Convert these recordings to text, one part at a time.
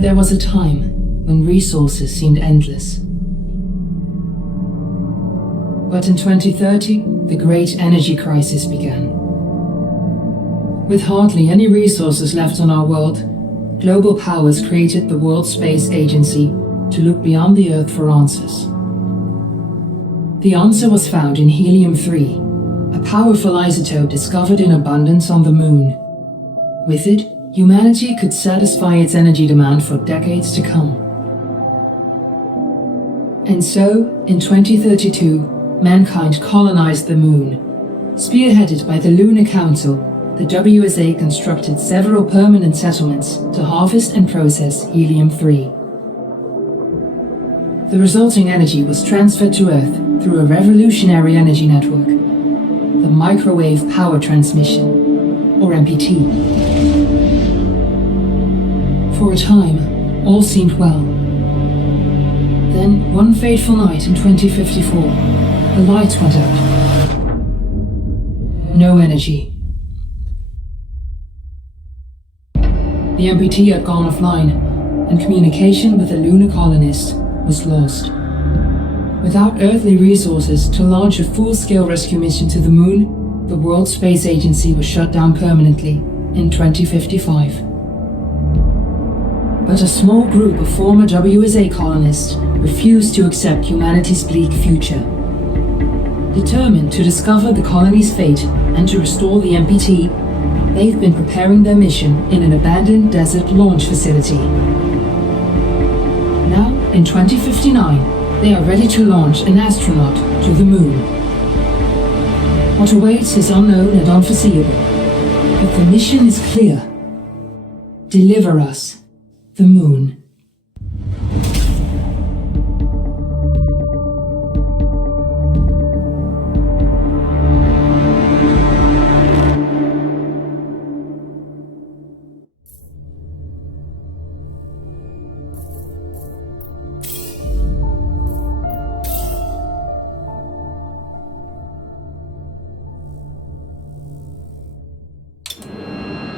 There was a time when resources seemed endless. But in 2030, the great energy crisis began. With hardly any resources left on our world, global powers created the World Space Agency to look beyond the Earth for answers. The answer was found in helium-3, a powerful isotope discovered in abundance on the Moon. With it, humanity could satisfy its energy demand for decades to come. And so, in 2032, mankind colonized the Moon. Spearheaded by the Lunar Council, the WSA constructed several permanent settlements to harvest and process helium-3. The resulting energy was transferred to Earth through a revolutionary energy network, the Microwave Power Transmission, or MPT. For a time, all seemed well. Then, one fateful night in 2054, the lights went out. No energy. The MPT had gone offline, and communication with the lunar colonists was lost. Without earthly resources to launch a full-scale rescue mission to the Moon, the World Space Agency was shut down permanently in 2055. But a small group of former WSA colonists refused to accept humanity's bleak future. Determined to discover the colony's fate and to restore the MPT, they've been preparing their mission in an abandoned desert launch facility. Now, in 2059, they are ready to launch an astronaut to the Moon. What awaits is unknown and unforeseeable, but the mission is clear. Deliver us the Moon.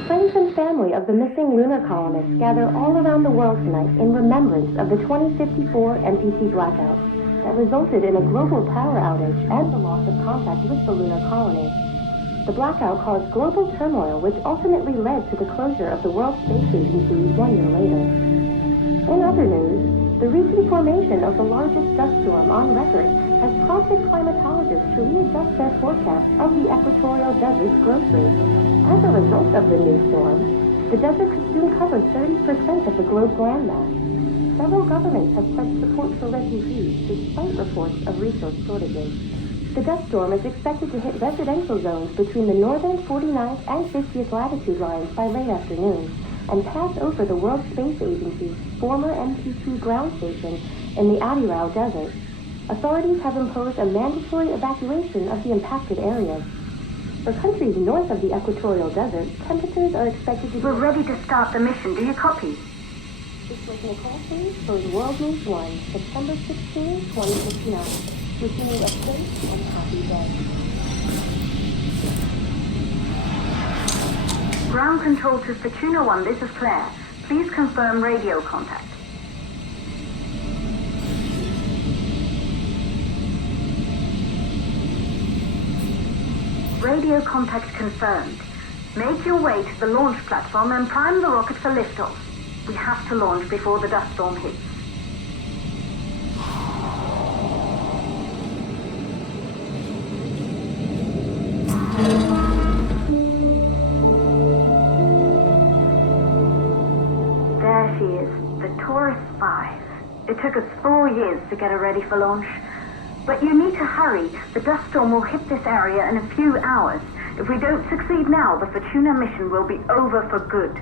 Friends and family of the missing lunar colonists gather all around the world tonight in remembrance of the 2054 MPT blackout that resulted in a global power outage and the loss of contact with the lunar colony. The blackout caused global turmoil, which ultimately led to the closure of the World Space Agency 1 year later. In other news, the recent formation of the largest dust storm on record has prompted climatologists to readjust their forecast of the equatorial desert's growth rate. As a result of the new storm, the desert could soon cover 30% of the globe's landmass. Several governments have pledged support for refugees despite reports of resource shortages. The dust storm is expected to hit residential zones between the northern 49th and 50th latitude lines by late afternoon and pass over the World Space Agency's former MPT ground station in the Adirau Desert. Authorities have imposed a mandatory evacuation of the impacted areas. For countries north of the equatorial desert, temperatures are expected to be... We're ready to start the mission. Do you copy? This was Nicole Hayes for World News 1, September 16, 2059. Wishing you a safe and happy day. Ground control to Fortuna 1, this is Claire. Please confirm radio contact. Radio contact confirmed. Make your way to the launch platform and prime the rocket for liftoff. We have to launch before the dust storm hits. There she is, the Taurus 5. It took us 4 years to get her ready for launch. But you need to hurry. The dust storm will hit this area in a few hours. If we don't succeed now, the Fortuna mission will be over for good.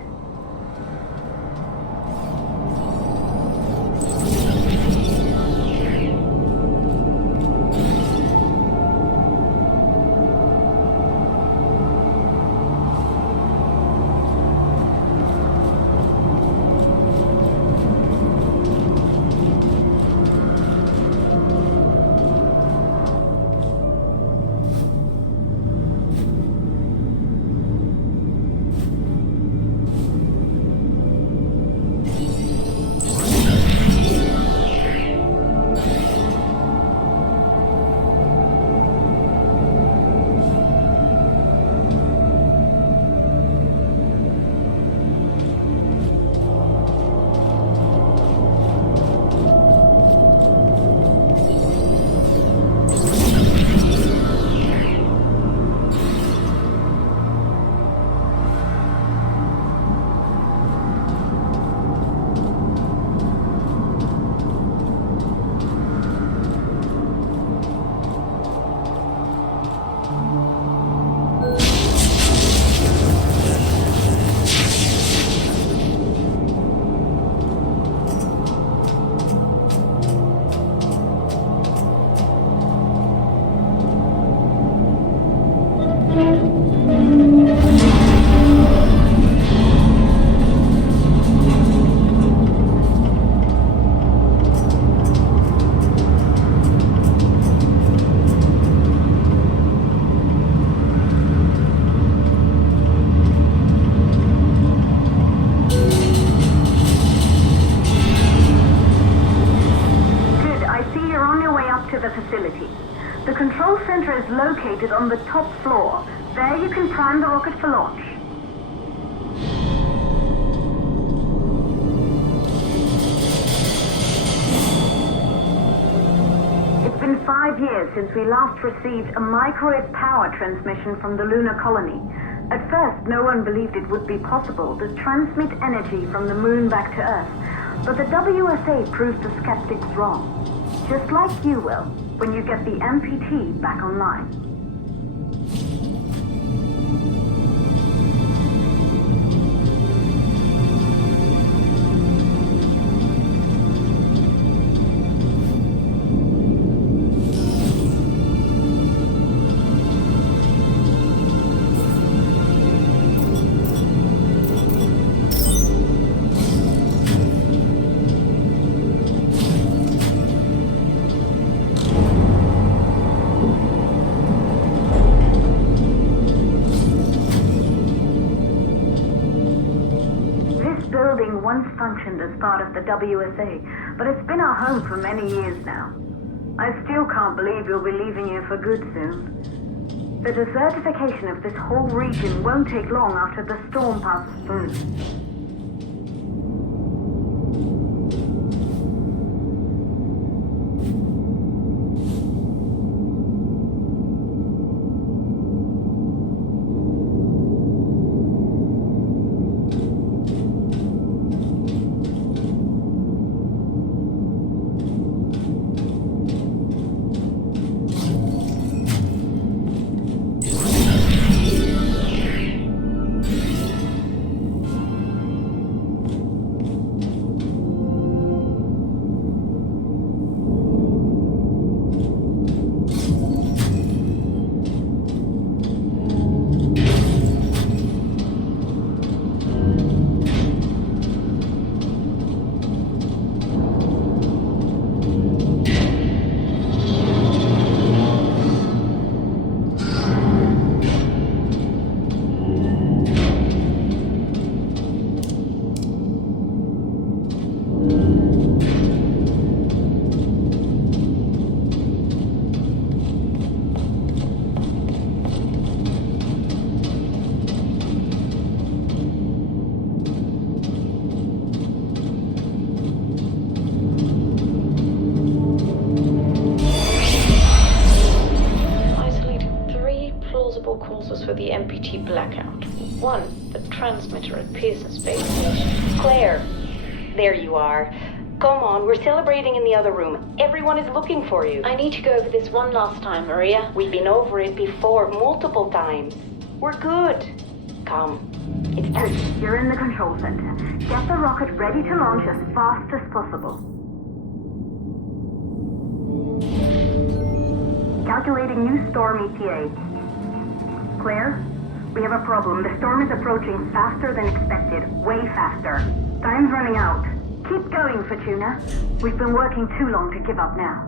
The control center is located on the top floor. There you can prime the rocket for launch. It's been 5 years since we last received a microwave power transmission from the lunar colony. At first, no one believed it would be possible to transmit energy from the moon back to Earth. But the WSA proved the skeptics wrong. Just like you will, when you get the MPT back online. Once functioned as part of the WSA, but it's been our home for many years now. I still can't believe you'll be leaving here for good soon. The desertification of this whole region won't take long after the storm passes through. For the MPT blackout. 1, the transmitter at Pearson Space Station. Claire, there you are. Come on, we're celebrating in the other room. Everyone is looking for you. I need to go over this one last time, Maria. We've been over it before, multiple times. We're good. Come. It's Good. You're in the control center. Get the rocket ready to launch as fast as possible. Calculating new storm ETA. Claire, we have a problem. The storm is approaching faster than expected. Way faster. Time's running out. Keep going, Fortuna. We've been working too long to give up now.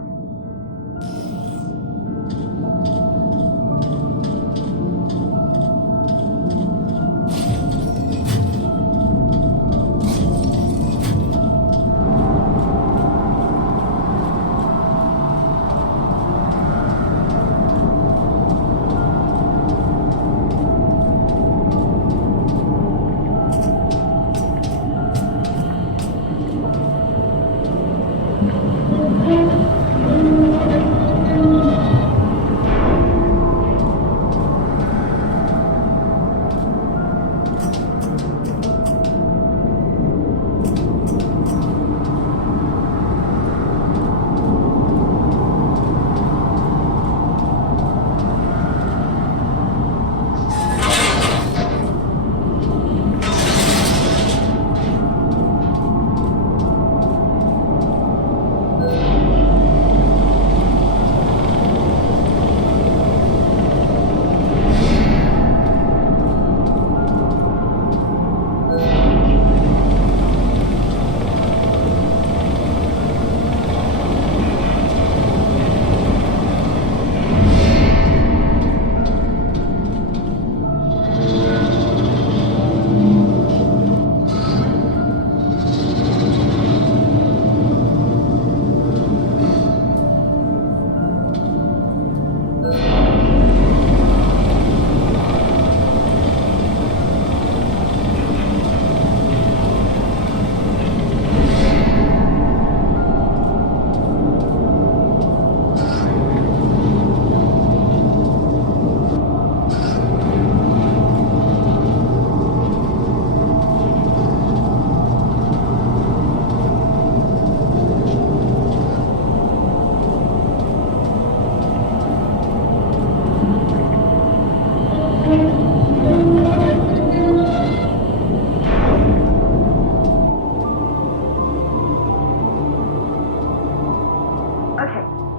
Okay,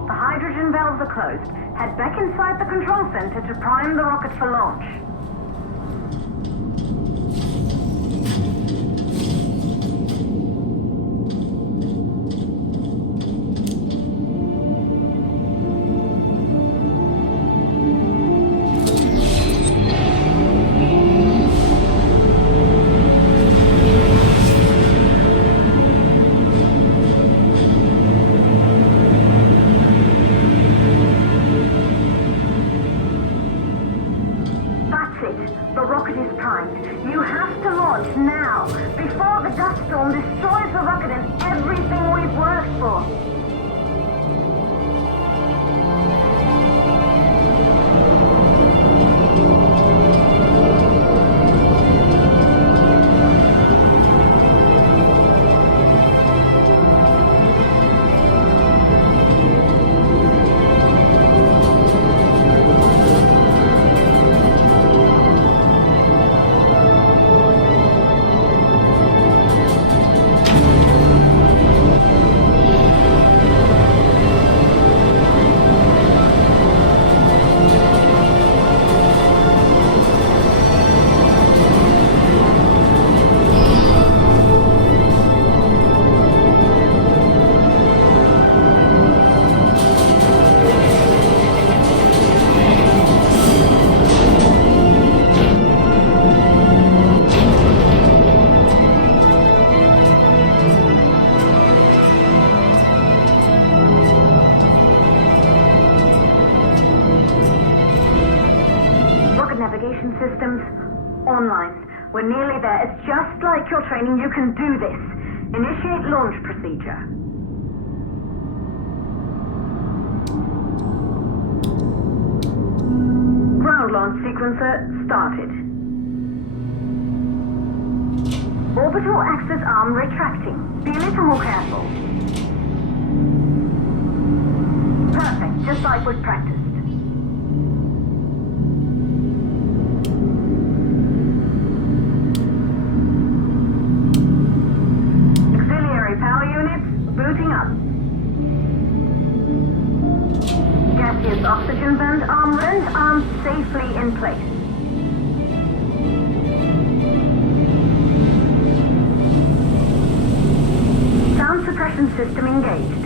the hydrogen valves are closed. Head back inside the control center to prime the rocket for launch. The rocket is primed. You have to launch now, before the dust storm destroys the rocket and everything we've worked for. Navigation systems online. We're nearly there. It's just like your training. You can do this. Initiate launch procedure. Ground launch sequencer started. Orbital axis arm retracting. Be a little more careful. Perfect, just like we've practiced. Booting up. Gaseous oxygen band arm and arms safely in place. Sound suppression system engaged.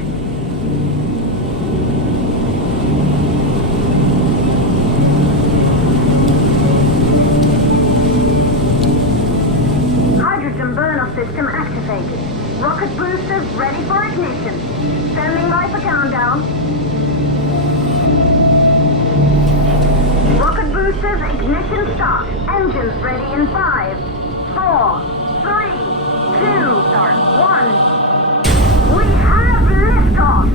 Hydrogen burn-off system activated. Rocket boosters ready for ignition. Standing by for countdown. Rocket boosters ignition start. Engines ready in 5, 4, 3, 2, 1. We have liftoff!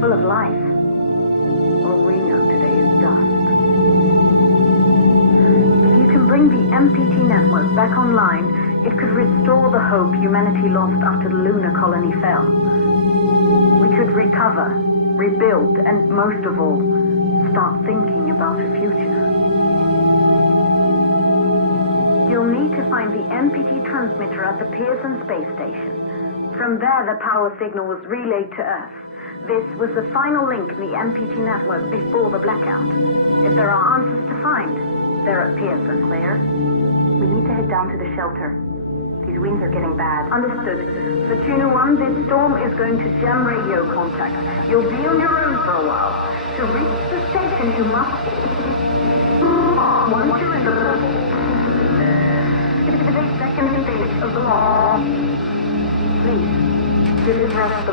Full of life. All we know today is dust. If you can bring the MPT network back online, It could restore the hope humanity lost after the lunar colony fell. We could recover, rebuild, and most of all, start thinking about a future. You'll need to find the MPT transmitter at the Pearson space station. From there, the power signal was relayed to Earth. This was the final link in the MPT network before the blackout. If there are answers to find, they're at Pearson. Claire, we need to head down to the shelter. These winds are getting bad. Understood. Fortuna 1, this storm is going to jam radio contact. You'll be on your own for a while. To reach the station, you must... Once you're in the 58-second stage of the law. Please, this is Rest the